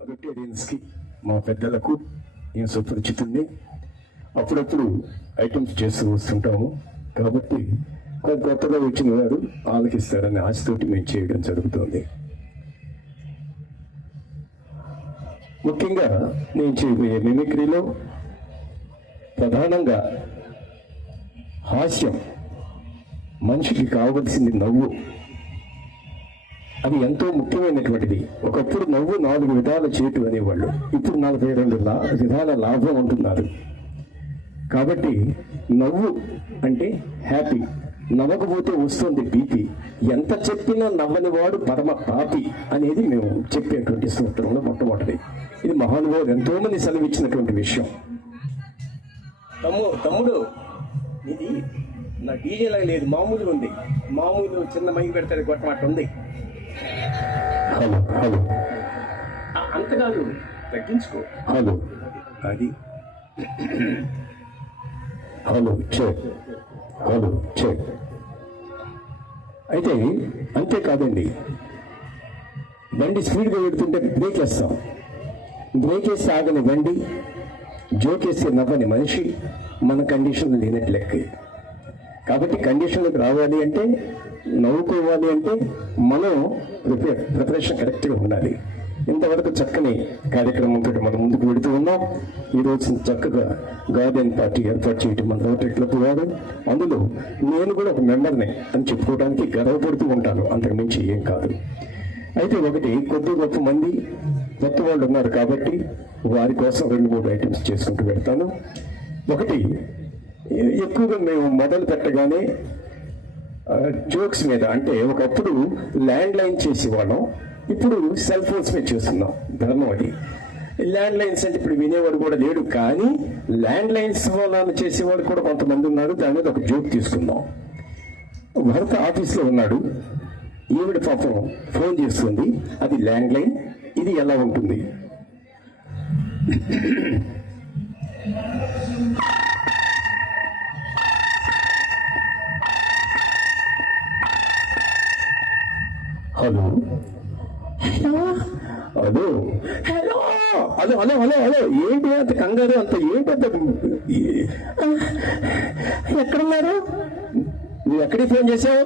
రొటేరియన్స్కి మా పెద్దలకు నేను సుపరిచితుడిని. అప్పుడప్పుడు ఐటమ్స్ చేస్తూ వస్తుంటాము. కాబట్టి కొత్తగా వచ్చిన వారు ఆలకిస్తారనే ఆశతోటి మేము చేయడం జరుగుతుంది. ముఖ్యంగా నేను చేయబోయే మిమిక్రీలో ప్రధానంగా హాస్యం. మనిషికి కావలసింది నవ్వు. అది ఎంతో ముఖ్యమైనటువంటిది. ఒకప్పుడు నవ్వు 4 విధాల చేటు అనేవాళ్ళు, ఇప్పుడు 42 విధాల లాభం అంటున్నారు. కాబట్టి నవ్వు అంటే హ్యాపీ. నవ్వకపోతే వస్తుంది బీపీ. ఎంత చెప్పినా నవ్వని వాడు పరమ పాపి అనేది మేము చెప్పేటువంటి సూత్రంలో మొట్టమొదటిది. ఇది మహానుభావులు ఎంతో మంది సెలవిచ్చినటువంటి విషయం. తమ్ముడు ఇది నా డీజే లాగా లేదు, మామూలుగా ఉంది. మామూలు చిన్న మైకి పెడతాడు కొట్టమాట ఉంది. హలో హలో అంత కాదు, తగ్గించుకో. హలో అది హలో చెక్, హలో చెక్. అయితే అంతేకాదండి, బండి స్పీడ్గా పెడుతుంటే బ్రేక్ వేస్తాం. బ్రేక్ వేస్తే ఆగని బండి, జోకేస్తే నవ్వని మనిషి మన కండిషన్లు లేనట్టు లెక్క. కాబట్టి కండిషన్లకు రావాలి అంటే, నవ్వుకోవాలి అంటే మనం ప్రిపరేషన్ కరెక్ట్గా ఉండాలి. ఇంతవరకు చక్కని కార్యక్రమంతో మనం ముందుకు వెళుతూ ఉన్నాం. ఈరోజు చక్కగా గార్డెన్ పార్టీ ఏర్పాటు చేయటం మన రోటరీ క్లబ్ వారు. అందులో నేను కూడా ఒక మెంబర్నే అని చెప్పుకోవడానికి గర్వపడుతూ ఉంటాను, అంతకుమించి ఏం కాదు. అయితే ఒకటి కొద్ది గొప్ప మంది కొత్త వాళ్ళు ఉన్నారు కాబట్టి వారి కోసం 2-3 ఐటమ్స్ చేసుకుంటూ పెడతాను. ఒకటి, ఎక్కువగా మేము మొదలు పెట్టగానే జోక్స్ మీద, అంటే ఒకప్పుడు ల్యాండ్ లైన్ చేసేవాళ్ళం, ఇప్పుడు సెల్ ఫోన్స్ మీద చేస్తున్నాం. ధర్మం అది. ల్యాండ్ లైన్స్ అంటే ఇప్పుడు వినేవాడు కూడా లేడు, కానీ ల్యాండ్ లైన్స్ వల్ల చేసేవాడు కూడా కొంతమంది ఉన్నారు. దాని మీద ఒక జోక్ తీసుకుందాం. భర్త ఆఫీస్లో ఉన్నాడు, ఈవిడ పాపం ఫోన్ చేస్తుంది, అది ల్యాండ్ లైన్. ఇది ఎలా ఉంటుంది? Hello hello hello hello hello hello hello hello ఏంటి అంత కంగారు, అంత ఏంటి అంత? ఎక్కడున్నారు? నువ్వు ఎక్కడికి ఫోన్ చేసావు?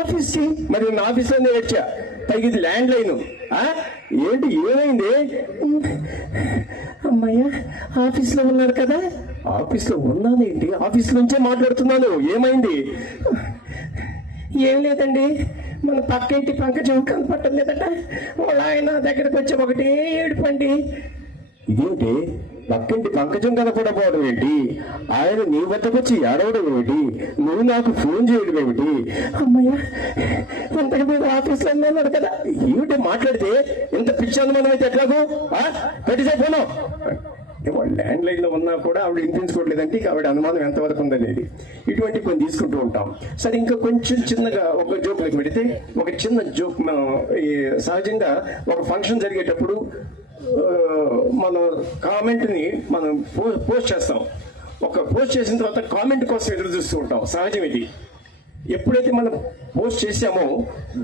ఆఫీస్. మరి నా ఆఫీస్లోనే వచ్చా, పైకి ఇది ల్యాండ్ లైన్. ఏంటి, ఏమైంది? అమ్మాయ్య ఆఫీస్లో ఉన్నారు కదా. ఆఫీస్లో ఉన్నానేంటి? ఆఫీస్ నుంచే మాట్లాడుతున్నాను. ఏమైంది? ఏం లేదండి, మన పక్కింటి పంకజం కనపట్టలేదట. వాళ్ళ ఆయన దగ్గరకు వచ్చి ఒకటే ఏడుపండి. ఇదేంటి, పక్కింటి పంకజం కనపడపోవడం ఏంటి? ఆయన నీ వద్దకు వచ్చి ఏడవడం ఏమిటి? నువ్వు నాకు ఫోన్ చేయడం ఏమిటి? అమ్మయ్య, ఇంతకు మీద ఆఫీస్లో ఉన్నాడు కదా. ఏమిటి మాట్లాడితే? ఇంత పిచ్చి అనుమానం అయితే ఎట్లాగో పెట్టిసే ఫోను. వాళ్ళు ల్యాండ్ లైన్ లో ఉన్నా కూడా ఆవిడ వినిపించుకోవట్లేదంటే ఇక ఆవిడ అనుమానం ఎంతవరకు ఉందనేది. ఇటువంటి కొన్ని తీసుకుంటూ ఉంటాం. సరే, ఇంకా కొంచెం చిన్నగా ఒక జోక్ లెక్క పెడితే, ఒక చిన్న జోక్. సహజంగా ఒక ఫంక్షన్ జరిగేటప్పుడు మనం కామెంట్ని మనం పోస్ట్ చేస్తాం. ఒక పోస్ట్ చేసిన తర్వాత కామెంట్ కోసం ఎదురు చూస్తూ ఉంటాం. సహజం ఇది. ఎప్పుడైతే మనం పోస్ట్ చేసామో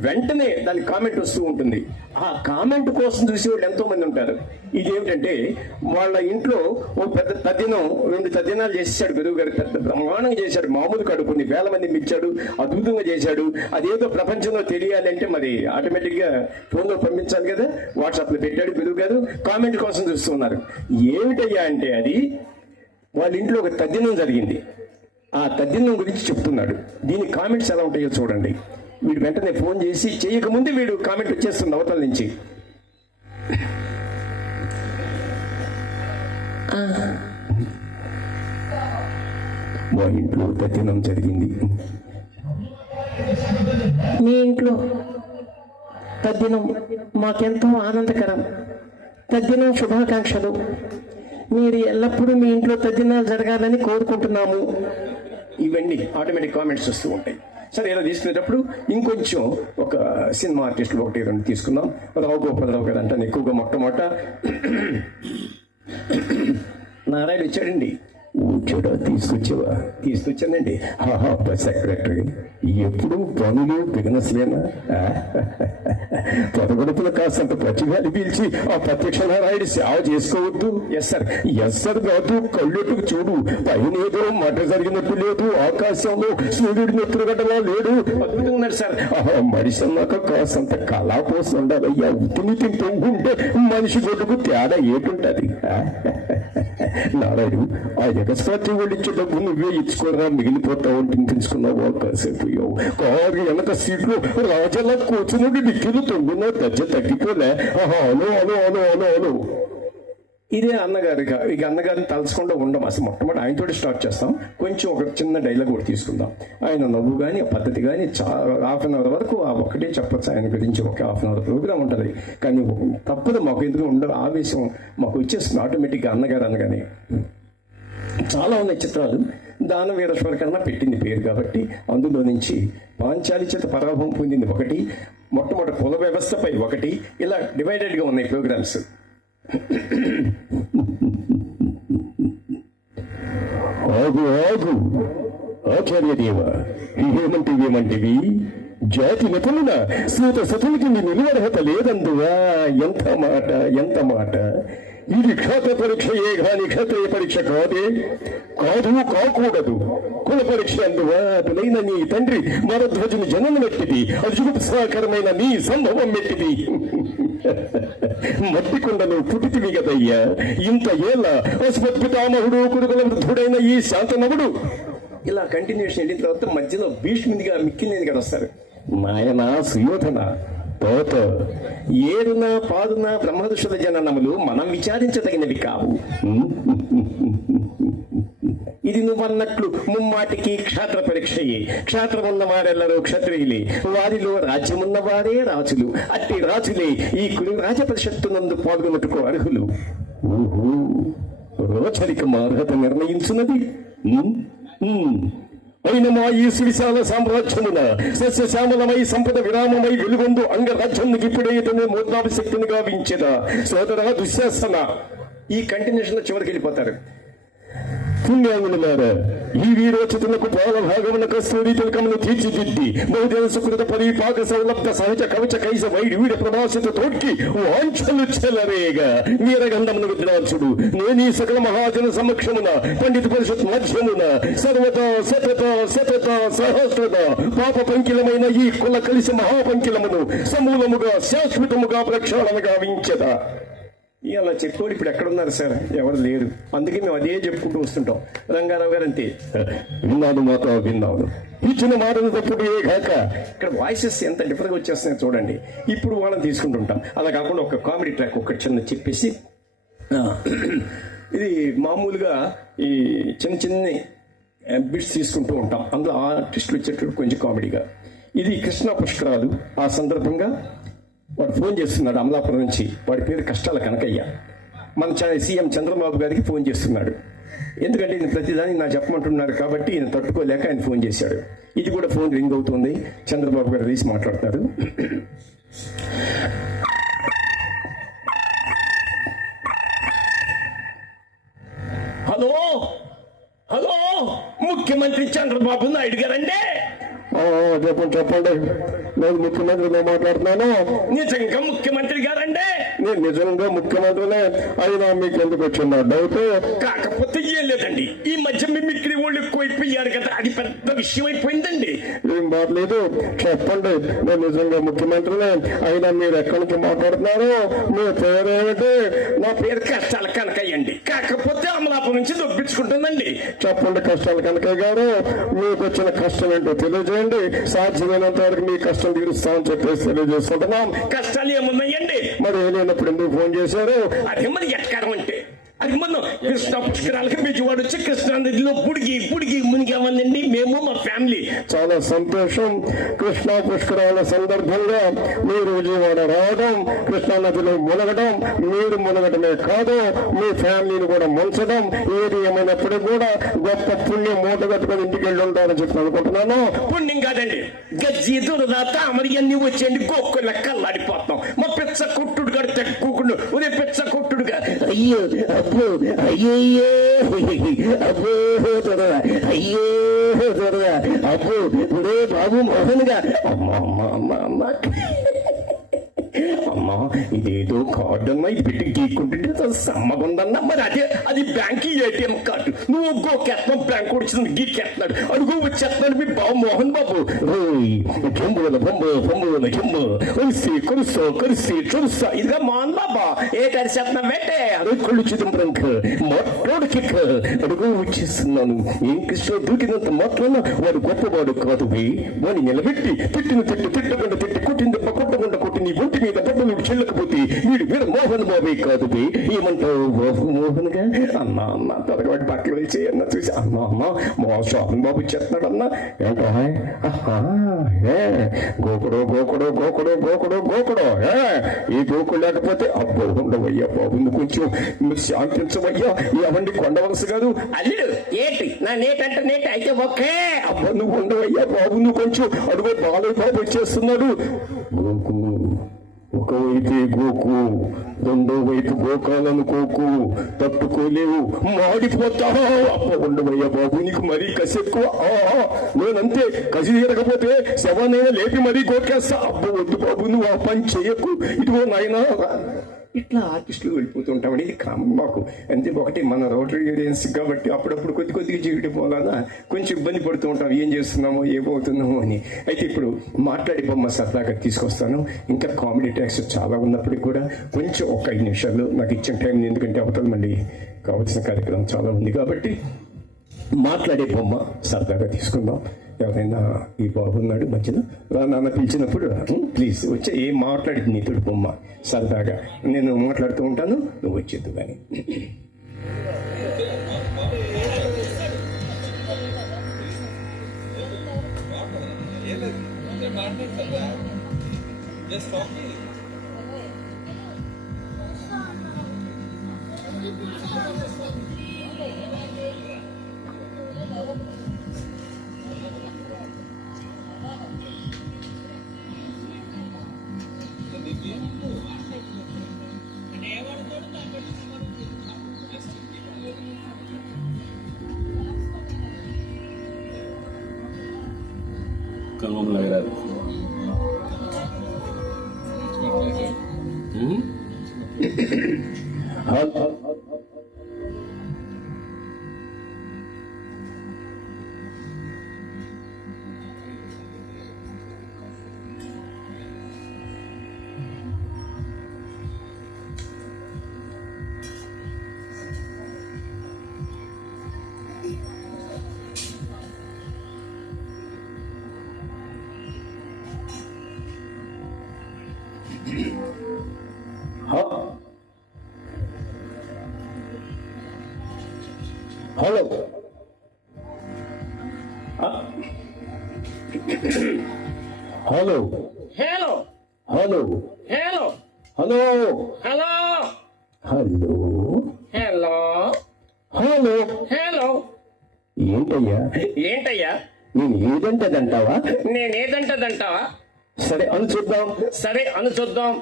వెంటనే దానికి కామెంట్ వస్తూ ఉంటుంది. ఆ కామెంట్ కోసం చూసేవాళ్ళు ఎంతో మంది ఉంటారు. ఇదేమిటంటే, వాళ్ళ ఇంట్లో ఓ పెద్ద తద్దినం 2 తద్దినాలు చేసేసాడు గురువు గారు. పెద్ద బ్రహ్మాండంగా చేశాడు. మామూలు కాడు, కొన్ని వేల మందిని ఇచ్చాడు, అద్భుతంగా చేశాడు. అదేదో ప్రపంచంలో తెలియాలంటే మరి ఆటోమేటిక్గా ఫోన్లో పంపించాలి కదా. వాట్సాప్లో పెట్టాడు గురువు గారు, కామెంట్ కోసం చూస్తున్నారు. ఏమిటయ్యా అంటే, అది వాళ్ళ ఇంట్లో ఒక తద్దినం జరిగింది. ఆ తద్దినం గురించి చెప్తున్నాడు. దీని కామెంట్స్ ఎలా ఉంటాయో చూడండి. వీడు వెంటనే ఫోన్ చేసి, చేయకముందే వీడు కామెంట్ వచ్చేస్తుంది అవతల నుంచి. మా ఇంట్లో తద్దినం జరిగింది. మీ ఇంట్లో తద్దినం మాకెంతో ఆనందకరం. తద్దినం శుభాకాంక్షలు. మీరు ఎల్లప్పుడూ మీ ఇంట్లో తద్దినాలు జరగాలని కోరుకుంటున్నాము. ఇవన్నీ ఆటోమేటిక్ కామెంట్స్ వస్తూ ఉంటాయి. సరే, ఇలా తీసుకునేటప్పుడు ఇంకొంచెం ఒక సినిమా ఆర్టిస్టులు 1-2 తీసుకుందాం. రావు గోపాలరావు గారు అంటాను ఎక్కువగా. మొట్టమొదట నారాయణ వచ్చాడండి. వచ్చాడా తీసుకొచ్చావా? తీసుకొచ్చానండి. సెక్రటరీ ఎప్పుడు పనులు బిజినెస్లేనా? పొదగొడుపులు కాస్తంత పచ్చిగాలి పీల్చి ఆ ప్రత్యక్ష నారాయణ సేవ చేసుకోవద్దు. ఎస్ సార్ కాదు, కళ్ళెట్టుకు చూడు, పైన ఏదో మట జరిగినట్టు లేదు, ఆకాశంలో సూర్యుడి నెత్తురుగడ్డలా లేడు. అద్భుతంగా ఉన్నాడు సార్. మనిషి అన్నాక కాస్తంత కళా కోసం ఉండాలి. అయ్యా ఉత్తిని తింటూ ఉంటే మనిషి గొడ్డుకు తేడా ఏటుంటది? నారాయణ ఆ ఎగస్పాటి వాళ్ళు ఇచ్చే డబ్బు నువ్వే ఇచ్చుకోరా, మిగిలిపోతావు అంటే తెలుసుకున్నావు. కాసేపు కారు వెనక సీట్లు రాజలా కూర్చుని డిక్కీలు తొంగున్నా దజ్జ తగ్గిపోలే. అను అను అను అను అను ఇదే అన్నగారు. ఇక అన్నగారిని తలుచుకుండా ఉండం. అసలు మొట్టమొదటి ఆయనతోటి స్టార్ట్ చేస్తాం. కొంచెం ఒక చిన్న డైలాగ్ కూడా తీసుకుందాం. ఆయన నవ్వు కానీ ఆ పద్ధతి కానీ హాఫ్ అన్ అవర్ వరకు ఆ ఒక్కటే చెప్పచ్చు. ఆయన గురించి ఒక హాఫ్ అన్ అవర్ ప్రోగ్రామ్ ఉంటుంది. కానీ తప్పదు మాకు, ఎందుకు ఉండదు ఆవేశం మాకు వచ్చేస్తుంది ఆటోమేటిక్గా అన్నగారు అనగానే. చాలా ఉన్నాయి చిత్రాలు. దాన వీరేశ్వర కన్నా పెట్టింది పేరు కాబట్టి అందులో నుంచి పాంచాలి చేత పరాభవం పొందింది ఒకటి, మొట్టమొదటి కుల వ్యవస్థపై ఒకటి, ఇలా డివైడెడ్గా ఉన్నాయి ప్రోగ్రామ్స్. ఆగు ఆగు ఆచార్యదేవ, ఏమంటివి? జాతి నిపుణుల సూత సతునికి నిలువర్హత లేదందువా? ఎంత మాట, ఎంత మాట! ఇది క్షాత్ర పరీక్షయే గాని క్షత్రియ పరీక్ష కాదే, కాదు, కాకూడదు. కుల పరీక్ష అందువా? అటులైన నీ తండ్రి మరధ్వజుని జననం మెట్టిది, అజుగుప్సాకరమైన నీ సంభవం మెట్టిది. మట్టి కొండను పుట్టితివి గదయ్యా, ఇంత ఏళ్ళ అస్మద్పితామహుడు కురుకుల వృద్ధుడైన ఈ శాంతనవుడు. ఇలా కంటిన్యూషన్ వెళ్ళిన తర్వాత మధ్యలో భీష్మునిగా మిక్కిలేని కదా వస్తారు. నాయన సుయోధన, తోత ఏరున పాదున బ్రహ్మదృషుల జననములు మనం విచారించదగినవి కావు. ఇది నువ్వన్నట్లు ముమ్మాటికి క్షాత్ర పరీక్షయే. క్షాత్రమున్న వారెల్లరూ క్షత్రియులే, వారిలో రాజ్యమున్న వారే రాజులు. అట్టి రాజులే ఈ కురు రాజపరిషత్తునందు పాల్గొన్నట్టుకు అర్హులు. ఓహో, రోచరికం అర్హత నిర్ణయించున్నది. అయిన మా ఈ సువిశాల సామ్రాజ్యమున సస్యశ్యామలమై సంపద విరామమై వెలుగొందు అంగరాజ్యానికి ఇప్పుడే ఇతనే మూర్ధాభిశక్తిని గావించదా. సోదరా దుశ్శాసన. ఈ కంటిన్యూషన్ లో చివరికి వెళ్ళిపోతారు. పుణ్యాంగులారా, ఈ వీరోచితులకు పాలభాగమున కస్తూరి తిలకమును తీర్చిదిద్ది బహుజన సుకృత పరిపాక సౌలభ్య సహజ కవచ కైస వైడి వీడ ప్రభాసిత తోడ్కి వాంఛలు చెలరేగా వీరగంధమును విద్రాంచుడు నేనీ సకల మహాజన సమక్షమున పండిత పరిషత్ మధ్యమున సర్వత సతత సతత సహస్రత పాప పంకిలమైన ఈ కుల కలిసి మహాపంకిలమును సమూలముగా శాశ్వతముగా ప్రక్షాళన గావించదా. అలా చెప్పాడు. ఇప్పుడు ఎక్కడున్నారు సార్? ఎవరు లేరు. అందుకే మేము అదే చెప్పుకుంటూ వస్తుంటాం. రంగారావు గారు అంతే, విన్నాను మాతో విన్నాను, ఇచ్చిన మాటలు తప్పుడు ఏ కాక. ఇక్కడ వాయిసెస్ ఎంత డిఫరెంట్గా వచ్చేస్తున్నాయి చూడండి. ఇప్పుడు వాళ్ళని తీసుకుంటుంటాం. అలా కాకుండా ఒక కామెడీ ట్రాక్ ఒకటి చిన్న చెప్పేసి, ఇది మామూలుగా ఈ చిన్న చిన్న బిట్స్ తీసుకుంటూ ఉంటాం. అందులో ఆర్టిస్టులు వచ్చేటప్పుడు కొంచెం కామెడీగా. ఇది కృష్ణా పుష్కరాలు. ఆ సందర్భంగా వాడు ఫోన్ చేస్తున్నాడు అమలాపురం నుంచి. వాడి పేరు కష్టాల కనకయ్య. మన సీఎం చంద్రబాబు గారికి ఫోన్ చేస్తున్నాడు. ఎందుకంటే ఈయన ప్రతిదాన్ని నా చెప్పమంటున్నారు కాబట్టి ఈయన తట్టుకోలేక ఆయన ఫోన్ చేశాడు. ఇది కూడా ఫోన్ రింగ్ అవుతుంది. చంద్రబాబు గారు తీసి మాట్లాడుతున్నారు. హలో హలో, ముఖ్యమంత్రి చంద్రబాబు నాయుడు గారండి. చెప్పండి, నేను ముఖ్యమంత్రిని మాట్లాడుతున్నాను. నిజంగా ముఖ్యమంత్రి గారండి? నేను నిజంగా ముఖ్యమంత్రినే. అయినా మీకు ఎందుకు వచ్చిందా డౌట్? కాకపోతే ఏం లేదండి, ఈ మధ్య మిమిక్రీ వాళ్ళు ఎక్కువైపోయారు కదా, అది పెద్ద విషయం అయిపోయిందండి. ఏం బాగలేదు, చెప్పండి. నేను నిజంగా ముఖ్యమంత్రినే. అయినా మీరు ఎక్కడి నుంచి మాట్లాడుతున్నారు? మీ పేరేమిటి? నా పేరు కష్టాల కనకయ్య అండి. కాకపోతే అమలాపురం నుంచి దొప్పించుకుంటుందండి. చెప్పండి కష్టాల కనకయ్య గారు, మీకు వచ్చిన కష్టం ఏంటో తెలియజేయండి. సాధ్యమైనంత వరకు మీ కష్టం తీరుస్తామని చెప్పేసి తెలియజేస్తుంటున్నాం. కష్టాలు ఏమున్నాయండి? మరి లేనప్పుడు ఎందుకు ఫోన్ చేశారు? అదే మరి ఎట్కారం అంటే, అది మొన్న కృష్ణా పుష్కరాలకి విజయవాడ వచ్చి కృష్ణా నదిలో పుడిగి మునిగామండి మేము, మా ఫ్యామిలీ. చాలా సంతోషం. కృష్ణా పుష్కరాల సందర్భంగా మీరు విజయవాడ రావడం, కృష్ణా నదిలో మునగడం, మీరు మునగడమే కాదు మీ ఫ్యామిలీని కూడా ముంచడం, ఏది ఏమైనప్పుడు కూడా గొప్ప పుణ్యం మూట కట్టుకుని ఇంటికి వెళ్ళి ఉంటారని చెప్పి అనుకుంటున్నాను. పుణ్యం కాదండి, గజ్జి దురదాత మరి అన్ని వచ్చేయండి. గోక్కుల కల్లాడిపోతాం. మా పిచ్చ కొట్టుడు గారు తెక్కుకుండా ఉదయం పిచ్చ కొట్టుడుగా అయ్యో అబ్బో అయ్యయ్యో అబ్బో త్వరగా అయ్యో త్వరగా అబ్బో ఇప్పుడే బాబు మోహన్గా అమ్మ అమ్మ అమ్మ అమ్మ అమ్మా ఇదేదో కార్డు అమ్మా ఇది పెట్టి గీక్కుంటుంటే సమ్మగుందన్నా మరి అది బ్యాంక్ ఏటీఎం కార్డు నువ్వు గోకెత్తాం బ్యాంక్ వచ్చింది గీకెత్తున్నాడు అడుగు వచ్చేస్తున్నాడు మీ బాబు మోహన్ బాబు జంబుల బొమ్మ బొమ్మల జమ్ము కొలిసి కొలుసో కొలిసి చురుసా ఇదిగా మోహన్ బాబా ఏ కలిసేస్తున్నా పెట్టే అడుగు కళ్ళు చిదంబరంకు మొట్టోడు కిక్ అడుగు వచ్చేస్తున్నాను ఏం కృష్ణ దూకినంత మాత్రాన వాడు గొప్పవాడు కాదు వాడిని నిలబెట్టి తిట్టిన తిట్టు తిట్టకుండా తిట్టి కొట్టింది కొట్టకుండా కొట్టి నీ ఒంటి మీద బట్టలు చెల్లకపోతే వీడు వీడు మోహన్ బాబే కాదు ఏమంటావు బాబు మోహన్ గా అన్నా అన్న త్వరగా వాడి బట్టలు వేసి అన్న చూసి అన్నా అన్న మా శోభన్ బాబు ఇచ్చేస్తున్నాడు అన్న ఏంటో గోకుడు గోకుడు గోకుడు గోకుడు గోకుడు ఈ గోకుడు లేకపోతే అబ్బో ఉండవయ్యా బాబు నువ్వు కొంచెం శాంతించవయ్యా ఎవండి కొండవలస కాదు అల్లుడు ఏంటి నా నేటంటే నేట అయితే ఒకే అబ్బో నువ్వు ఉండవయ్యా బాబు నువ్వు కొంచెం అడుగు బాలయ్య బాబు వచ్చేస్తున్నాడు గోకు ఒకవైతే గోకు రెండో వైపు గోకాలనుకోకు తట్టుకోలేవు మాడిపోతావు అప్ప ఉండవయ్యా బాబు నీకు మరీ కసి ఎక్కువ నేనంతే కసి తీరకపోతే శవానైనా లేపి మరీ గోకేస్తా అబ్బ వద్దు బాబు నువ్వు ఆ పని చేయకు ఇదిగో నాయనా ఇట్లా ఆర్టిస్టులు వెళ్ళిపోతుంటామండి ఇది కామన్ మాకు అంతే ఒకటి మన రోటరీ ఏరియాన్స్ కాబట్టి అప్పుడప్పుడు కొద్దిగా జీవితం వలన కొంచెం ఇబ్బంది పడుతూ ఉంటాం ఏం చేస్తున్నామో ఏమవుతున్నామో అని అయితే ఇప్పుడు మాట్లాడి బొమ్మ సరదాగా తీసుకొస్తాను ఇంకా కామెడీ ట్యాక్స్ చాలా ఉన్నప్పటికీ కూడా కొంచెం ఒక 5 నిమిషాలు నాకు ఇచ్చిన టైం ఎందుకంటే అవతల మళ్ళీ కావాల్సిన కార్యక్రమం చాలా ఉంది కాబట్టి మాట్లాడే బొమ్మ సరదాగా తీసుకుందాం ఎవరైనా ఈ బాగున్నాడు మధ్యన నాన్న పిలిచినప్పుడు ప్లీజ్ వచ్చే ఏం మాట్లాడింది నీతుడు బొమ్మ సరదాగా నేను మాట్లాడుతూ ఉంటాను నువ్వు వచ్చేద్దు కానీ कलम लग रहा है hello hello hello hello hello hello hello hello hello hello hello ఏంటయ్యా ఏంటయ్యా నేను ఏదంటదంటావా నేనేదంటదంటావా సరే అను చూద్దాం సరే అను చూద్దాం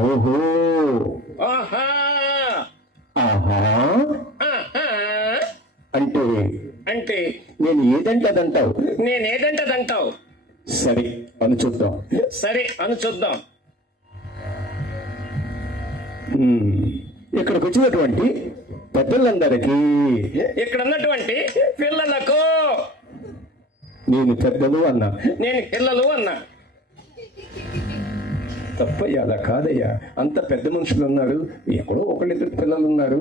ఓహో ఆహా ఆహా ఆహా అంటే అంటే నేను ఏదంటదంటావు నేనేదంటదంటావు సరే అను చూద్దాం సరే అను చూద్దాం ఇక్కడికి వచ్చినటువంటి పెద్దలందరికీ ఇక్కడ ఉన్నటువంటి పిల్లలకు నేను పెద్దలు అన్నా నేను పిల్లలు అన్నా తప్పయ్యా అలా కాదయ్యా అంత పెద్ద మనుషులు ఉన్నారు ఎక్కడో ఒకళ్ళిద్దరు పిల్లలు ఉన్నారు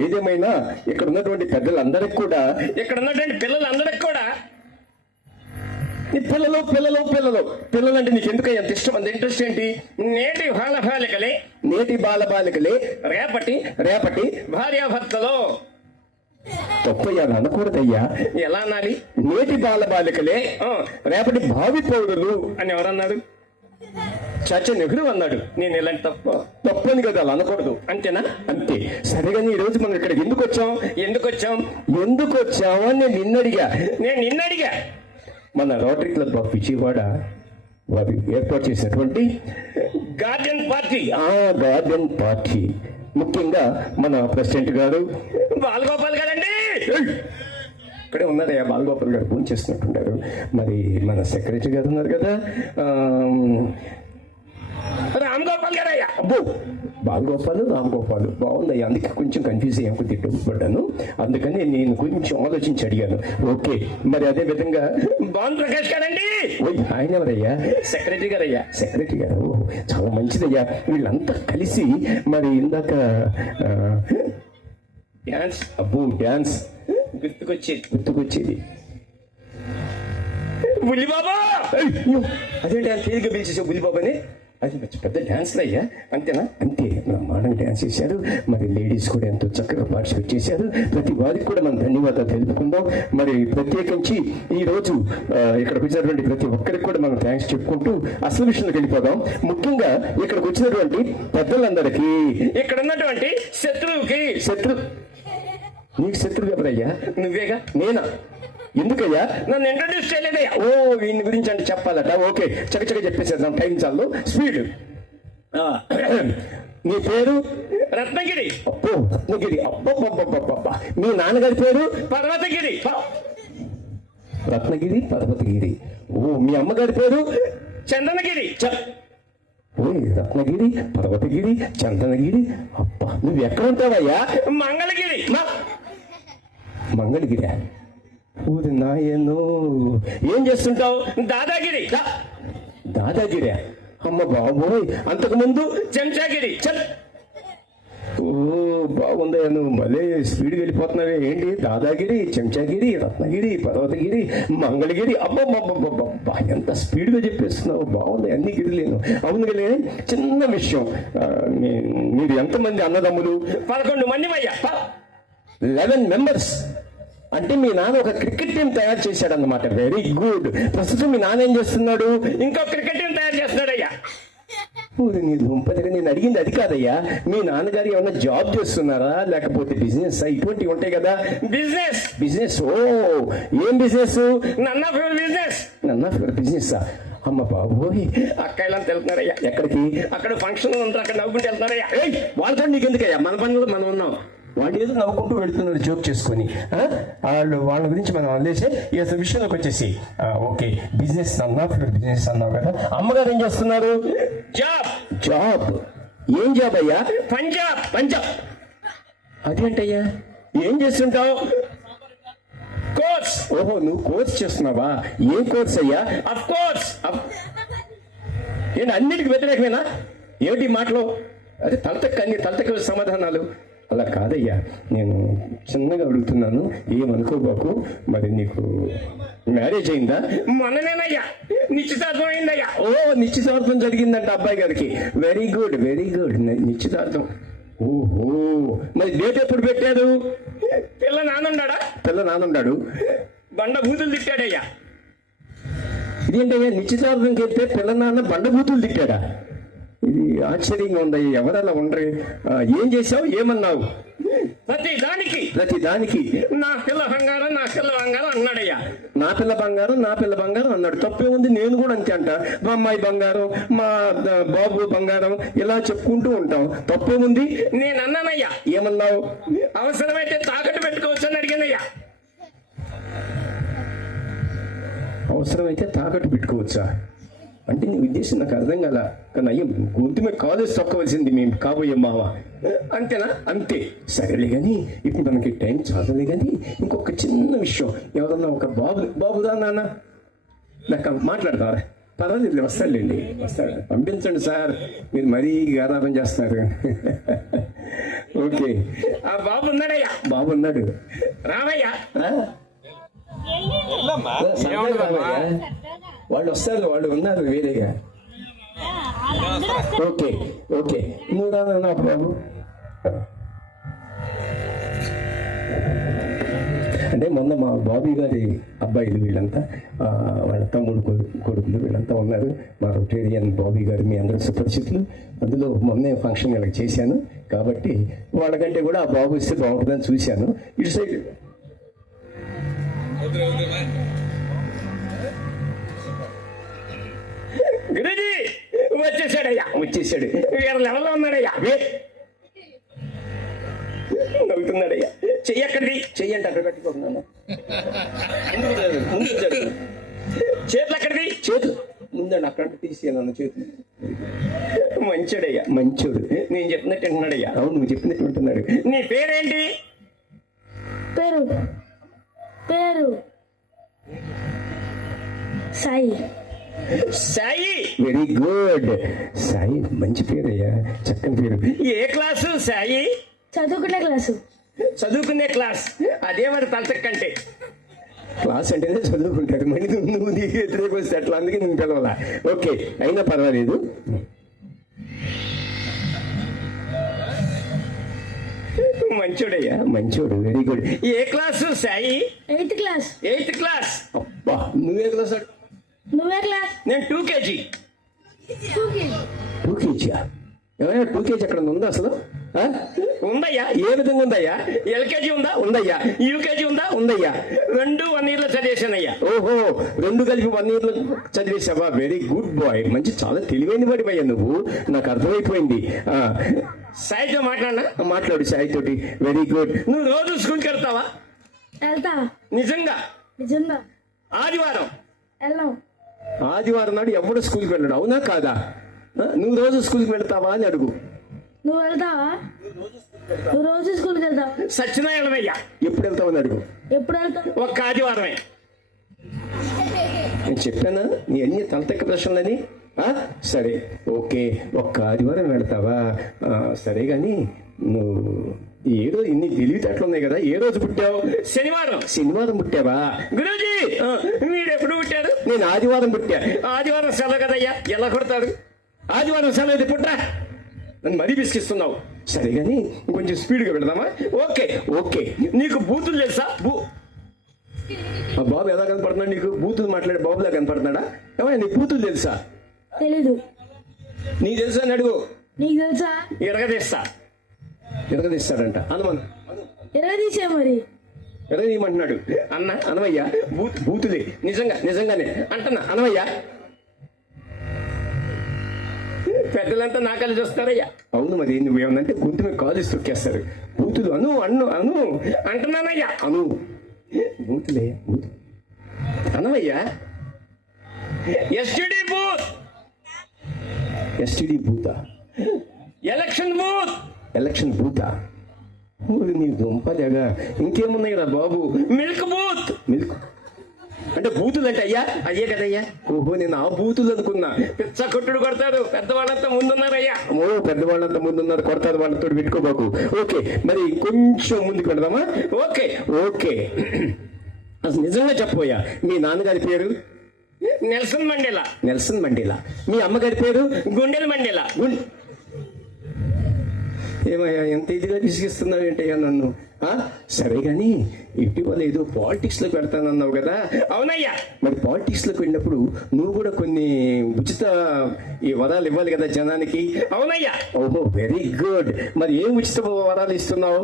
ఏదేమైనా ఇక్కడ ఉన్నటువంటి పెద్దలందరికి కూడా ఇక్కడ ఉన్నటువంటి పిల్లలందరికి కూడా పిల్లలు పిల్లలు పిల్లలు పిల్లలు అంటే నీకు ఎందుకు ఎంత ఇష్టం అంత ఇంట్రెస్ట్ ఏంటి నేటి బాలబాలికలే నేటి బాలబాలికలే రేపటి రేపటి భార్యాభర్తలు తప్పయ్యా అది అనకూడదయ్యా ఎలా అనాలి నేటి బాలబాలికలే రేపటి భావి పౌరులు అని ఎవరన్నారు చాచా నెహ్రూ అన్నాడు నేను ఇలాంటి తప్పని కదా అలా అనకూడదు అంతేనా అంతే సరేగాని ఈ రోజు మనం ఇక్కడికి ఎందుకు వచ్చాం ఎందుకు వచ్చాం అని నేను నిన్నడిగా నేను నిన్నడిగా మన రోటరీ క్లబ్ ఆఫ్ విజయవాడ వారు ఏర్పాటు చేసినటువంటి గార్డెన్ పార్టీ గార్డెన్ పార్టీ, ముఖ్యంగా మన ప్రెసిడెంట్ గారు బాలగోపాల్ గారండి. ఇక్కడే ఉన్నారయ్యా, బాలగోపాల్ గారు ఫోన్ చేస్తున్నట్టున్నారు. మరి మన సెక్రటరీ గారు ఉన్నారు కదా, రామ్ గోపాల్ గారయ్యా. అబ్బో, బాలగోపాల్ రామ్ గోపాల్ బాగుందయ్యా, అందుకే కొంచెం కన్ఫ్యూజ్ అయ్యాం, కొద్దిగా డబ్బుపడ్డాను, అందుకని నేను కొంచెం ఆలోచించి అడిగాను. ఓకే, మరి అదే విధంగా భాను ప్రకాష్ గారండి. ఆయన ఎవరయ్యా? సెక్రటరీ గారయ్యా. సెక్రటరీ గారు, చాలా మంచిదయ్యా. వీళ్ళంతా కలిసి మరి ఇందాక డాన్స్ డ్యాన్స్ గుర్తుకొచ్చేది. బుల్లిబాబా, అదేంటి ఆయన తేలిగ్గా పిలిచేసే బుల్లిబాబని? అది పెద్ద డాన్స్లు అయ్యా, అంతేనా? అంతే, బ్రహ్మాండంగా డాన్స్ చేశారు. మరి లేడీస్ కూడా ఎంతో చక్కగా పార్టిసిపేట్ చేశారు. ప్రతి వారికి కూడా మనం ధన్యవాదాలు తెలుపుకుందాం. మరి ప్రత్యేకించి ఈ రోజు ఇక్కడికి వచ్చినటువంటి ప్రతి ఒక్కరికి కూడా మనం థ్యాంక్స్ చెప్పుకుంటూ అసలు విషయంలోకి వెళ్ళిపోదాం. ముఖ్యంగా ఇక్కడికి వచ్చినటువంటి పెద్దలందరికీ, ఇక్కడ ఉన్నటువంటి శత్రువుకి. నీకు శత్రువు ఎవరయ్యా? నువ్వేగా. నేనా? ఎందుకయ్యా? నన్ను ఇంట్రడ్యూస్ చేయలేదయ్యా. వీని గురించి అంటే చెప్పాలట. ఓకే, చక్కచక్క చెప్పేసేద్దాం, టైం చాలు, స్పీడ్. నీ పేరు? రత్నగిరి. అబ్బో, రత్నగిరి. అబ్బబ్బబ్బబ్బబ్బా. మీ నాన్నగారి పేరు? పర్వతగిరి. రత్నగిరి, పర్వతగిరి. మీ అమ్మగారి పేరు? చందనగిరి. రత్నగిరి, పర్వతగిరి, చందనగిరి. అబ్బా, నువ్వు ఎక్కడ ఉంటావయ్యా? మంగళగిరి. మంగళగిరి. ఊరి నాయను, ఏం చేస్తుంటావు? దాదాగిరి. దాదాగిరి. అమ్మ బాబోయ్, అంతకుముందు చెంచాగిరి. బాగుందయ్యా, నువ్వు మళ్ళీ స్పీడ్కి వెళ్ళిపోతున్నావే ఏంటి? దాదాగిరి, చెంచాగిరి, రత్నగిరి, పర్వతగిరి, మంగళగిరి. అబ్బబ్బబ్బబ్బబ్బా, ఎంత స్పీడ్గా చెప్పేస్తున్నావు. బాగుంది, అన్ని గిరిలేను. అవును కదా, చిన్న విషయం, మీరు ఎంతమంది అన్నదమ్ములు? 11 మంది అయ్యా. 11 మెంబర్స్. అంటే మీ నాన్న ఒక క్రికెట్ టీం తయారు చేశాడు అన్నమాట. Very good. ప్రస్తుతం మీ నాన్న ఏం చేస్తున్నాడు? ఇంకో క్రికెట్ టీం తయారు చేస్తున్నాడయ్యా. నేను అడిగింది అది కాదయ్యా. మీ నాన్నగారు ఏమన్నా జాబ్ చేస్తున్నారా, లేకపోతే బిజినెస్? ఇటువంటివి ఉంటాయి కదా. బిజినెస్. ఏం బిజినెస్? నన్నా ఫీవర్ బిజినెస్. బిజినెస్. అమ్మ బాబోయ్, అక్కయ్యలా తెలుపుతున్నారయ్యా. ఎక్కడికి? అక్కడ ఫంక్షన్ ఉంటారు, అక్కడ నవ్వుకుంటూ వెళ్తున్నారయ్యా. వాళ్ళతో నీకు ఎందుకయ్యా? మన పనులు మనం ఉన్నాం. వాళ్ళు ఏదో నవ్వుకుంటూ వెళ్తున్నారు జోక్ చేసుకొని. వాళ్ళ గురించి మనం వదిలేసే ఈ విషయంలోకి వచ్చేసి, ఓకే, బిజినెస్ బిజినెస్ అన్నావు కదా. అమ్మగారు ఏం చేస్తున్నారు? జాబ్. ఏం జాబ్ అయ్యా? పంజాబ్. అదేంటయ్యా? ఏం చేస్తుంటావు? కోర్స్. ఓహో, నువ్వు కోర్స్ చేస్తున్నావా? ఏం కోర్స్ అయ్యా? Of course. ఏంటి అన్నిటికి వ్యతిరేకమేనా? ఏమిటి మాటలు? అదే తలతక్క సమాధానాలు. అలా కాదయ్యా, నేను చిన్నగా అడుగుతున్నాను, ఏమనుకోబాకు. మరి నీకు మ్యారేజ్ అయిందా? మొన్ననేనయ్యా నిశ్చితార్థం అయిందయ్యా. నిశ్చితార్థం జరిగిందంట అబ్బాయి గారికి. Very good. నిశ్చితార్థం. ఓహో, మరి డేట్ ఎప్పుడు పెట్టారు? పిల్ల నానున్నాడు. బండ బూతులు తిట్టాడయ్యా. ఇదేంటయ్యా, నిశ్చితార్థంకి వెళ్తే పిల్ల నాన్న బండ బూతులు తిట్టాడా? ఇది ఆశ్చర్యంగా ఉంది. ఎవరలా ఉండరు. ఏం చేసావు? ఏమన్నావు? ప్రతి దానికి నా పిల్ల బంగారం అన్నాడయ్యా. నా పిల్ల బంగారం అన్నాడు. తప్పే ఉంది. నేను కూడా అంతే అంట. మా అమ్మాయి బంగారం, మా బాబు బంగారం, ఇలా చెప్పుకుంటూ ఉంటాం. తప్పే ఉంది. నేను అన్నానయ్యా. ఏమన్నావు? అవసరమైతే తాకట్టు పెట్టుకోవచ్చు అని అడిగానయ్యా. అవసరమైతే తాకట్టు పెట్టుకోవచ్చా? అంటే నీ ఉద్దేశం నాకు అర్థం కాల. కానీ అయ్యో, గొంతు మీద కాలేజ్ తొక్కవలసింది మేము కాబోయే మావ. అంతేనా? అంతే. సరేలే కానీ ఇప్పుడు మనకి టైం చాలలే. కానీ ఇంకొక చిన్న విషయం, ఎవరన్నా ఒక బాబుదా నాన్న నాకు మాట్లాడతారా? పర్వాలేదు, వస్తాడు. పంపించండి సార్, మీరు మరీ గారాబం చేస్తున్నారు. ఓకే, ఆ బాబు ఉన్నాడు. రామయ్యా. వాళ్ళు వస్తారు, వాళ్ళు ఉన్నారు వేరేగా. ఓకే, నువ్వు రానా బాబు? అంటే మొన్న మా బాబీ గారి అబ్బాయిలు వీళ్ళంతా, వాళ్ళ తమ్ముడు కొడుకులు వీళ్ళంతా ఉన్నారు. మా రొటేరియన్ బాబీ గారు మీ అందరూ సుపరిచితులు. అందులో మొన్నే ఫంక్షన్ ఇలా చేశాను కాబట్టి వాళ్ళకంటే కూడా ఆ బాబు ఇస్తే బాగుంటుందని చూశాను. ఇటు సైడ్ గురూజీ వచ్చేసాడయ్యా. వచ్చేసాడు. వేరే లెవెల్లో ఉన్నాడయ్యా. నవ్వుతున్నాడయ్యా. చెయ్యి ఎక్కడిది? చెయ్యండి అక్కడ పెట్టుకోకున్నాను. ముందు చేతులు ఎక్కడిది? చేతులు ముందండి అక్కడ తీసేయను చేతులు. మంచోడయ్యా. మంచోడు. నేను చెప్పినట్టు వింటున్నాడయ్యా. అవును నువ్వు చెప్పినట్టు ఉంటున్నాడు. నీ పేరేంటి? పేరు పేరు సాయి. సాయి. Very good. సాయి మంచి పేరయ్యా, చక్కని పేరు. ఏ క్లాసు సాయి? చదువుకునే క్లాసు. చదువుకునే క్లాస్. అదే మరి తలతక్కంటే. క్లాస్ అంటేనే చదువుకుంటారు. మళ్ళీ నువ్వు నీకు ఎదురుకు వస్తే అట్లా, అందుకే నేను పిలవాలా. ఓకే అయినా పర్వాలేదు. మంచోడయ్యా. మంచోడు. Very good. ఏ class Sai? 8th class. 8th class. అబ్బా నువ్వే క్లాస్? నువ్వే క్లాస్? నేను 2 kg. 2 kg? ఏమైనా 2 kg ఎక్కడ ఉందా అసలు? ఆ? ఉందయ్యా. ఏ విధంగా ఉందయ్యా? LKG ఉందా? ఉందయ్యా. UKG ఉందా? ఉందయ్యా. 2 1 year లో చదివేశానయ్యా. ఓహో 2 కలిపి 1 year లో చదివేశావా? Very good bye. మంచి చాలా తెలివైన పడిపోయా నువ్వు, నాకు అర్థమైపోయింది. సాయితో మాట్లాడినా? మాట్లాడు సాయి తోటి. Very good. నువ్వు రోజు స్కూల్కి వెళ్తావా? వెళ్తా. నిజంగా? నిజంగా ఆదివారం వెళ్ళాం. ఆదివారం నాడు ఎవడు స్కూల్కి వెళ్ళాడు, అవునా కాదా? నువ్వు రోజు స్కూల్కి వెళ్తావా అని అడుగు. నువ్వు వెళ్తావా? నువ్వు రోజు స్కూల్కి వెళ్తావా? సచ్చినా వెళ్ళవయ్యా. ఎప్పుడు వెళ్తావు అని అడుగు. ఎప్పుడు వెళ్తావు? ఒక్క ఆదివారమే. నేను చెప్పానా నీ అన్ని తలతెక్క ప్రశ్నలని? సరే ఓకే, ఒక్క ఆదివారం వెళ్తావా? సరే గాని నువ్వు ఏ రోజు, ఇన్ని తెలివితేటలు ఉన్నాయి కదా, ఏ రోజు పుట్టావు? శనివారం. శనివారం పుట్టావా? గురూజీ మీరు ఎప్పుడు పుట్టారు? నేను ఆదివారం పుట్టా. ఆదివారం సెలవు కదయ్యా, ఎలా కొడతారు? ఆదివారం సెలవు అయితే పుట్రా. నన్ను మరీ బిస్కిస్తున్నావు. సరే గాని కొంచెం స్పీడ్గా వెళదామా? Okay okay. నీకు బూతులు తెలుసా? ఆ బాబు ఎలా కనపడుతున్నాడు నీకు? బూతులు మాట్లాడే బాబులా కనపడుతున్నాడా? ఏమన్నా నీకు బూతులు తెలుసా? తెలీదు. నీకు తెలుసా అని అడుగు. నీకు తెలుసా? ఎరగదీస్తా. ఎరగదీస్తాడంట. అనుమానం ఎలా తీసే మరి? ఎరగదీయమంటున్నాడు. అన్న అనవయ్యా. బూతులే. నిజంగానే అంటున్నా అనవయ్యా. పెద్దలంతా నా కలిసి చూస్తారయ్యా. అవును మరి నువ్వేమన్నంటే గొంతు మీద కాలు తొక్కేస్తారు. బూతులు అను అన్ను అను అంటున్నానయ్యా. అను. బూతులే అనవయ్యా. STD booth. ఎస్టీడీ బూతా? Election booth. ఎలక్షన్ బూతా? నీ దుంపలేగా ఇంకేమున్నాయి రా బాబు? Milk booth. మిల్క్ అంటే బూతులు అంటే అయ్యా అయ్యే కదయ్యా. ఓహో నేను ఆ బూతులు అనుకున్నా. పిచ్చ కొట్టుడు కొడతారు, పెద్దవాళ్ళంతా ముందున్నారయ్యా. ఓ పెద్దవాళ్ళంతా ముందున్నారు, కొడతారు, వాళ్ళతో పెట్టుకోబాకు. ఓకే మరి కొంచెం ముందుకు వెళదామా? Okay okay. అసలు నిజంగా చెప్పబోయా, మీ నాన్నగారి పేరు? Nelson Mandela. Nelson Mandela. మీ అమ్మగారి పేరు? గుండెల మండేలా. ఏమయ్యా ఎంత ఇదిగా విసిగిస్తున్నావు ఏంటయ్యా నన్ను? సరే గాని ఇటీవల ఏదో పాలిటిక్స్ లోకి పెడతానన్నావు కదా? అవునయ్యా. మరి పాలిటిక్స్ లోకి వెళ్ళినప్పుడు నువ్వు కూడా కొన్ని ఉచిత ఈ వరాలు ఇవ్వాలి కదా జనానికి? అవునయ్యా. ఓహో వెరీ గుడ్. మరి ఏం ఉచిత వరాలు ఇస్తున్నావు?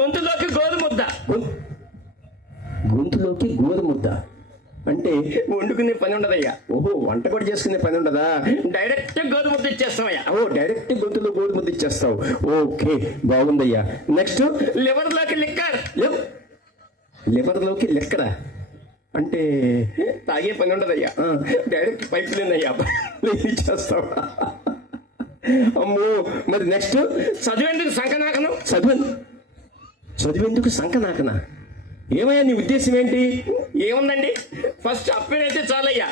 గొంతులోకి గోధుముద్ద. గొంతులోకి గోధుముద్ద అంటే వండుకునే పని ఉండదయ్యా. ఓహో వంట కూడా చేసుకునే పని ఉండదా? డైరెక్ట్ గోధుముద్ద ఇచ్చేస్తామయ్యా. ఓ డైరెక్ట్ గొంతులో గోధుముద్ద ఇచ్చేస్తావు. ఓకే బాగుందయ్యా. నెక్స్ట్ లివర్ లోకి లిక్కర్. లివర్ లోకి లెక్కరా అంటే తాగే పని ఉండదయ్యా. డైరెక్ట్ పైపు లేదయ్యా, ఇచ్చేస్తావా? అమ్మో. మరి నెక్స్ట్ చదివేందుకు సంకనాకను. చదివేందుకు సంకనాకనా? ఏమయ్యా నీ ఉద్దేశం ఏంటి? ఏముందండి, ఫస్ట్ అప్పీల్ అయితే చాలయ్యా,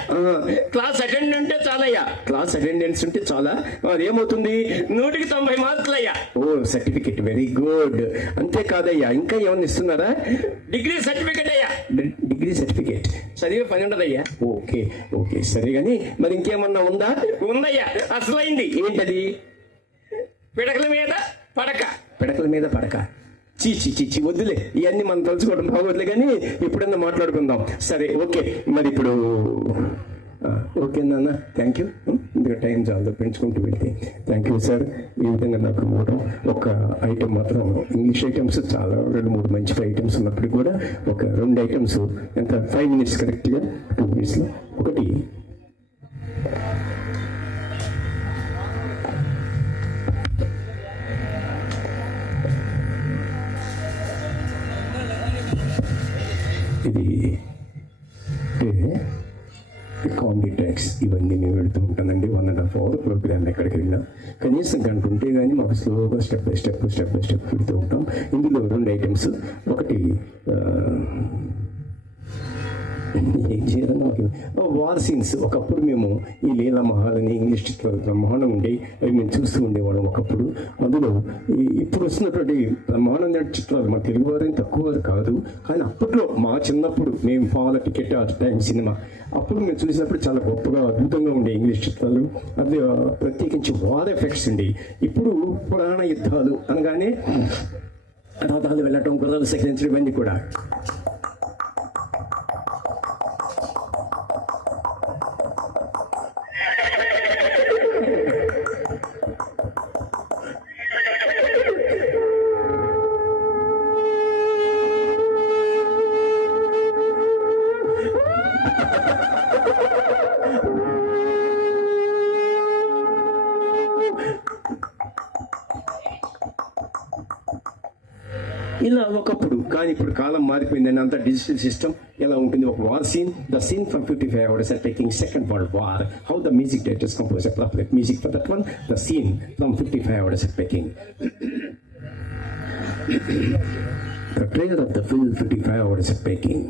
క్లాస్ అటెండ్ ఉంటే చాలయ్యా. క్లాస్ అటెండెన్స్ ఉంటే చాలా. అదేమవుతుంది? 100కి 90 మార్కులయ్యా. ఓ సర్టిఫికెట్. Very good. అంతేకాదయ్యా ఇంకా ఏమన్నా ఇస్తున్నారా? డిగ్రీ సర్టిఫికెట్ అయ్యా. Degree certificate. చదివే పని ఉండదయ్యా. ఓకే ఓకే సరే గాని మరి ఇంకేమన్నా ఉందా? ఉందయ్యా, అసలైంది. ఏంటది? పిడకల మీద పడక. పిడకల మీద పడక? చీ వద్దులే, ఇవన్నీ మనం తలుచుకోవడం బాగోదులే కానీ ఎప్పుడన్నా మాట్లాడుకుందాం. సరే ఓకే. మరి ఇప్పుడు ఓకే నాన్న, థ్యాంక్ యూ. ఇంకా టైం చాలా పెంచుకుంటూ వెళ్తే థ్యాంక్ యూ సార్. ఈ విధంగా నాకు ఒక ఐటమ్ మాత్రం ఇంగ్లీష్ ఐటమ్స్ చాలా 2-3 మంచి ఐటమ్స్ ఉన్నప్పుడు కూడా ఒక 2 ఐటమ్స్ ఎంత 5 minutes కరెక్ట్గా 2 హ్యాబిట్స్లో ఒకటి ఇది కామెడీ ట్రాక్స్ ఇవన్నీ మేము వెళుతూ ఉంటానండి 1.5 hour ప్రోగ్రామ్ ఎక్కడికి వెళ్ళినా కనీసం గంట ఉంటే కానీ మాకు స్లోగా స్టెప్ బై స్టెప్ వెళుతూ ఉంటాం. ఇందులో 2 ఐటమ్స్, ఒకటి ఏం చేయాలన్నా వార్ సీన్స్. ఒకప్పుడు మేము ఈ లీలా మహాలని ఇంగ్లీష్ చిత్రాలు బ్రహ్మాండం ఉండే అవి మేము చూస్తూ ఉండేవాళ్ళం ఒకప్పుడు. అందులో ఇప్పుడు వస్తున్నటువంటి బ్రహ్మాండం చిత్రాలు మా తెలుగు వారిని తక్కువ కాదు, కానీ అప్పట్లో మా చిన్నప్పుడు మేము పాల టికెట్ టైం సినిమా అప్పుడు మేము చూసినప్పుడు చాలా గొప్పగా అద్భుతంగా ఉండే ఇంగ్లీష్ చిత్రాలు. అది ప్రత్యేకించి వార్ ఎఫెక్ట్స్ ఉండే. ఇప్పుడు పురాణ యుద్ధాలు అనగానే రథాలు వెళ్ళటం, గుర్రాలు సెకండ్ ఇవన్నీ కూడా ఇలా ఒకప్పుడు. కానీ ఇప్పుడు కాలం మారిపోయిందని అంత డిజిటల్ సిస్టమ్ ఎలా ఉంటుంది. ఒక war scene, the scene from 55 hours are taking Second World War, how the music directors compose a proper music for that one. The scene from 55 hours are taking the trailer of the film 55 hours are taking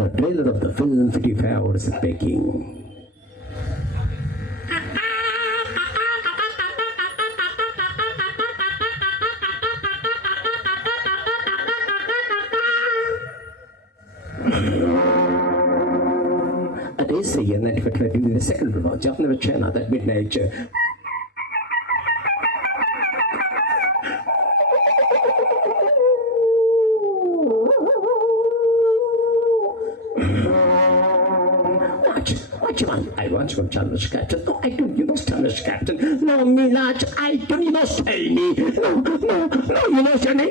the trailer of the film 55 hours are taking at AC and 95 in the second row, Jaffna China that midnight. What you want? I want to challenge captain. No, I don't. You must challenge captain. No, me not. I don't. You must tell me. No. You must tell me.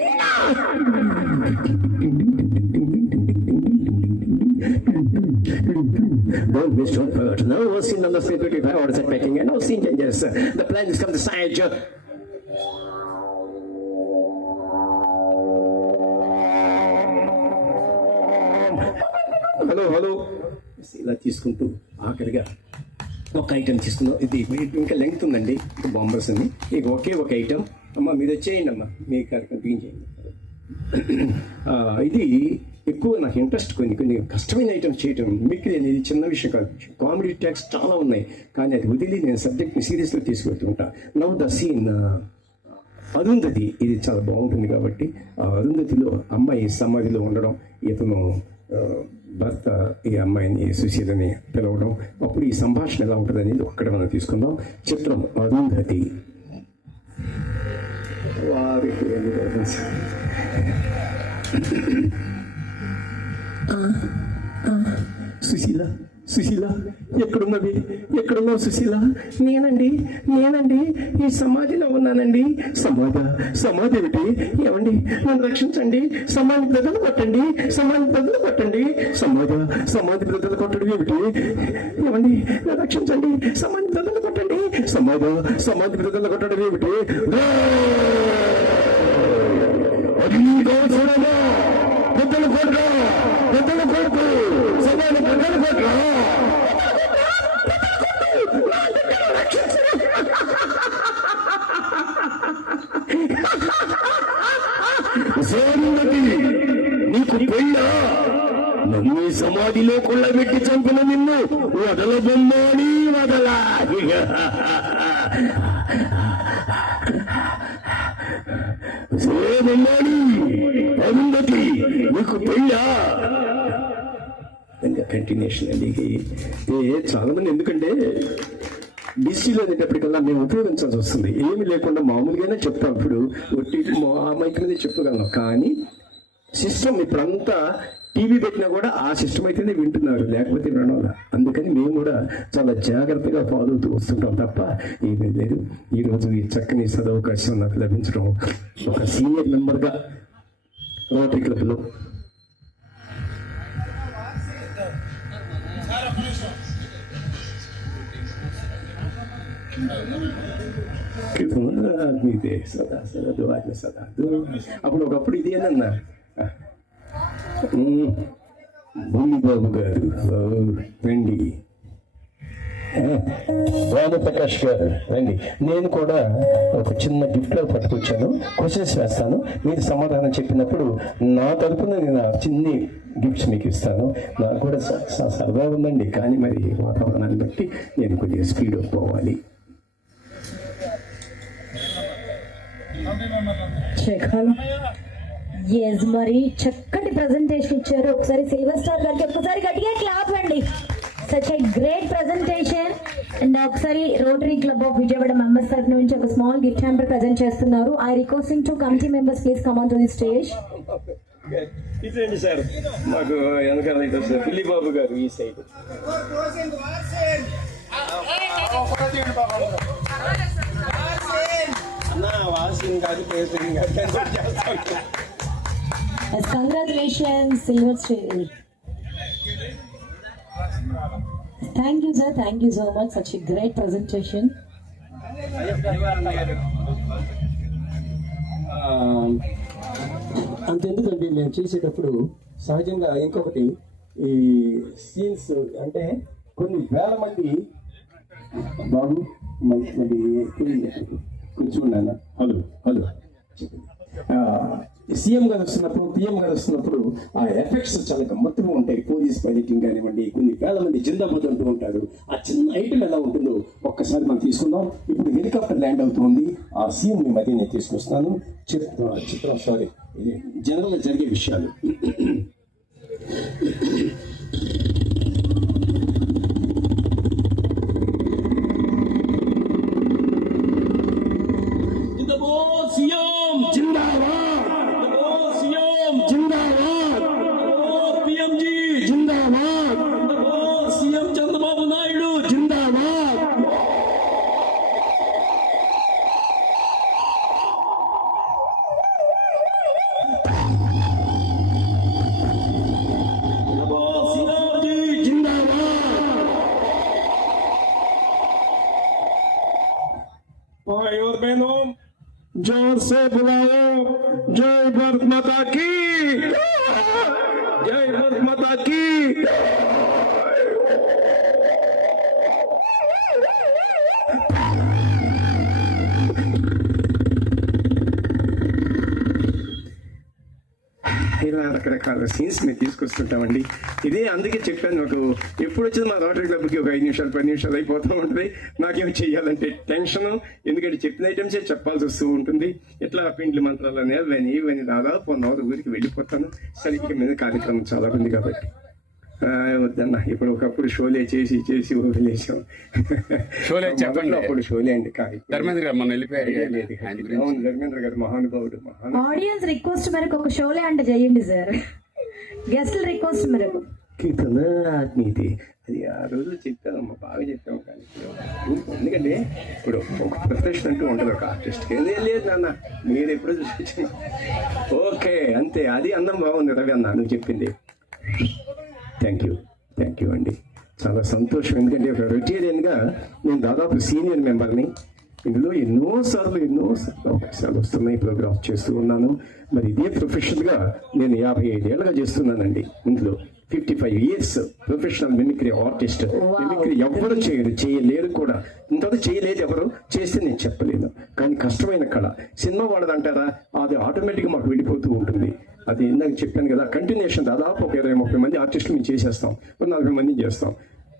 Don't miss, don't hurt. No scene on the 55 hours at packing, and no scene changes. The plans come to side. Hello ఇలా తీసుకుంటూ ఆఖరిగా ఒక item తీసుకుందాం. ఇది ఇంకా length ఉందండి, ఇంకా bombers అని. ఇక ఒక ఐటమ్. అమ్మ మీరు వచ్చేయండి అమ్మా, మీ కార్యక్రమం తీయించేయండి. ఇది ఎక్కువ నాకు ఇంట్రెస్ట్. కొన్ని కష్టమైన ఐటమ్స్ చేయటం మిక్రీ అనేది చిన్న విషయం కాదు. కామెడీ ట్యాక్స్ చాలా ఉన్నాయి, కానీ అది వదిలి నేను సబ్జెక్ట్ని సీరియస్గా తీసుకెళ్తుంటా. నవ్ ద సీన్ అరుంధతి, ఇది చాలా బాగుంటుంది కాబట్టి ఆ అరుంధతిలో అమ్మాయి సమాధిలో ఉండడం, ఇతను భర్త ఈ అమ్మాయిని సుశీలని పిలవడం, అప్పుడు ఈ సంభాషణ ఎలా ఉంటుంది అనేది ఒక్కడ మనం తీసుకుందాం. చిత్రం అరుంధతి. వారికి సుశీల ఎక్కడున్నావు సుశీల? నేనండి ఈ సమాధిలో ఉన్నానండి. సమాధి ఏమిటి? ఏమండి నన్ను రక్షించండి, సమాధి బ్రదలు కొట్టండి. సమాధి బ్రదలు కొట్టడం ఏమిటి? ఏమండి నన్ను రక్షించండి, సమాధి బ్రదలు కొట్టండి. సమాధి బ్రదలు కొట్టడం ఏమిటి? పెద్దలు కొట్టు, సమాధి బ్రదలు కొట్టు. నీకు పెళ్ళా? నన్ను సమాధిలో కొల్లబెట్టి చంపిన నిన్ను వదలబొమ్మని వదలా. అరుంధతి నీకు పెళ్ళా? ఇంకా కంటిన్యూషన్ అండి. చాలా మంది ఎందుకంటే డిజిటల్ అనేటప్పటికల్లా మేము ఉపయోగించాల్సి వస్తుంది. ఏమి లేకుండా మామూలుగానే చెప్తాం. ఇప్పుడు ఒట్టి ఆ మైక్ మీద చెప్పగలం, కానీ సిస్టమ్ ఇప్పుడంతా టీవీ పెట్టినా కూడా ఆ సిస్టమ్ అయితేనే వింటున్నారు, లేకపోతే వినడం. అందుకని మేము కూడా చాలా జాగ్రత్తగా ఫాలో అవుతూ వస్తుంటాం తప్ప ఏమీ లేదు. ఈరోజు ఈ చక్కని సదవకాశం నాకు లభించడం, ఒక సీనియర్ మెంబర్గా రోటరీ క్లబ్లో అప్పుడు ఒకప్పుడు ఇది అన్నా భూమిబాబు గారు రండి, రామప్రకాష్ గారు రండి. నేను కూడా ఒక చిన్న గిఫ్ట్లో పట్టుకొచ్చాను, క్వశ్చన్స్ వేస్తాను, మీరు సమాధానం చెప్పినప్పుడు నా తరపున నేను ఆ చిన్ని గిఫ్ట్స్ మీకు ఇస్తాను. నాకు కూడా సరదా ఉందండి, కానీ మరి వాతావరణాన్ని బట్టి నేను కొద్దిగా స్పీడ్ పోవాలి. ఎస్, మరి చక్కటి ప్రెజెంటేషన్ ఇచ్చారు. ఒకసారి సిల్వర్ స్టార్ గారికి ఒక్కసారి గట్టిగా క్లాప్ అండి. Such a great presentation. And ఒకసారి Rotary Club of Vijayawada members తరఫు నుంచి ఒక స్మాల్ గిఫ్ట్ హ్యాంపర్ ప్రెజెంట్ చేస్తున్నారు. I requesting to committee members please come on to the stage. ఇదండి సార్, మాకు వెనకాల పిల్లి బాబు గారు ఈ side. Congratulations, Silver Star. Thank you, sir. Thank you so much. Such a great presentation. అంతెందుకండి, మేము చేసేటప్పుడు సహజంగా ఇంకొకటి, ఈ సీన్స్ అంటే కొన్ని వేల మంది బాబు మళ్ళీ కొంచెం ఉన్నాను. హలో హలో సీఎం గారు వస్తున్నప్పుడు, పిఎం గారు వస్తున్నప్పుడు ఆ ఎఫెక్ట్స్ చాలా గమ్మత్తుగా ఉంటాయి. పోలీస్ పైలటింగ్ కానివ్వండి, కొన్ని వేల మంది జిందాబాద్ అంటూ ఉంటారు. ఆ చిన్న ఐటమ్ ఎలా ఉంటుందో ఒక్కసారి మనం తీసుకుందాం. ఇప్పుడు హెలికాప్టర్ ల్యాండ్ అవుతుంది, ఆ సీఎం ని మధ్య నేను తీసుకొస్తున్నాను. చిత్రం సారీ, ఇది జనరల్ గా జరిగే విషయాలు. जोर से बुलाओ, जय भारत माता की, जय भारत माता की। ఇలా రకరకాల సీన్స్ మేము తీసుకొస్తుంటామండి. ఇదే అందుకే చెప్పాను, నాకు ఎప్పుడు వచ్చింది మా రోటరీ క్లబ్కి ఒక 5 నిమిషాలు 10 నిమిషాలు అయిపోతూ ఉంటుంది. నాకేం చెయ్యాలంటే టెన్షన్, ఎందుకంటే చెప్పిన ఐటమ్సే చెప్పాల్సి వస్తూ ఉంటుంది. ఎట్లా పిండ్లి మంత్రాలని అవని ఇవన్నీ దాదాపు 1 అవర్ ఊరికి వెళ్ళిపోతాను. సరిగ్గా మీద కార్యక్రమం చాలా ఉంది కాబట్టి వద్దన్న. ఇప్పుడు ఒకప్పుడు షోలే చేసి చేసి వదిలేసాం. షోలే చెప్పండి, అప్పుడు షోలే అండి. ధర్మేంద్ర గారు మన వెళ్ళిపోయారు. అవును, ధర్మేంద్ర గారు మహానుభావుడు. ఆడియన్స్ రిక్వెస్ట్ మేరకు ఒక షోలే అంటే చేయండి సార్. గెస్ట్ల రిక్వెస్ట్ మేరకు కీర్తన ఆత్మీయత అది ఆ రోజు చెప్పామమ్మా, బాగా చెప్పాము. కానీ ఎందుకంటే ఇప్పుడు ఒక ప్రొఫెషన్ అంటూ ఉంటుంది ఒక ఆర్టిస్ట్కి. లేదు నాన్న, మీరు ఎప్పుడు చూసి ఓకే అంతే. అది అన్నం బాగుంది రవి అన్న, నువ్వు చెప్పింది. థ్యాంక్ యూ అండి, చాలా సంతోషం. ఎందుకంటే ఒక వెజిటేరియన్గా నేను దాదాపు సీనియర్ మెంబర్ని. ఇందులో ఎన్నోసార్లు అవకాశాలు వస్తున్నాయి, ప్రోగ్రామ్స్ చేస్తూ ఉన్నాను. మరి ఇదే ప్రొఫెషనల్గా నేను 55 ఏళ్ళగా చేస్తున్నానండి. ఇందులో 55 years professional mimicry artist. Mimicry ఎవరు చేయలేరు కూడా, ఇంతవరకు చేయలేదు ఎవరు. చేస్తే నేను చెప్పలేను, కానీ కష్టమైన కళ. సినిమా వాడదంటారా, అది ఆటోమేటిక్గా మాకు వెళ్ళిపోతూ ఉంటుంది. అది ఇందాక చెప్పాను కదా, కంటిన్యూషన్ దాదాపు ఒక 20-30 మంది ఆర్టిస్టులు మేము చేసేస్తాం, ఒక 40 మంది చేస్తాం.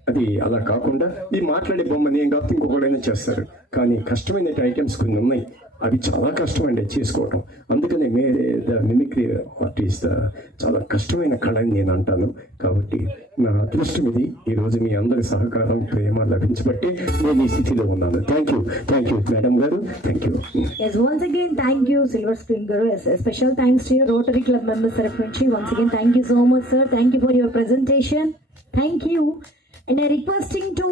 అది అలా కాకుండా ఈ మాట్లాడే బొమ్మని ఏం కాకపోతే ఇంకొకడైనా చేస్తారు. కానీ కష్టమైన ఐటమ్స్ కొన్ని ఉన్నాయి, అది చాలా కష్టం అండి చేసుకోవటం. అందుకని ద మిమిక్రీ ఆర్టిస్ట్ చాలా కష్టమైన కళ అని నేను అంటాను. కాబట్టి నా అదృష్టం ఇది. ఈరోజు మీ అందరి సహకారం, ప్రేమ లభించబట్టి నేను ఈ స్థితిలో ఉన్నాను. థ్యాంక్ యూ మేడం గారు, thank you. Yes, once again, thank you, Silver Screen Guru. Yes, a special thanks to your Rotary Club members, Sarafrenchi. Once again, thank you so much, sir. Thank you for your presentation. Thank you. And I requesting to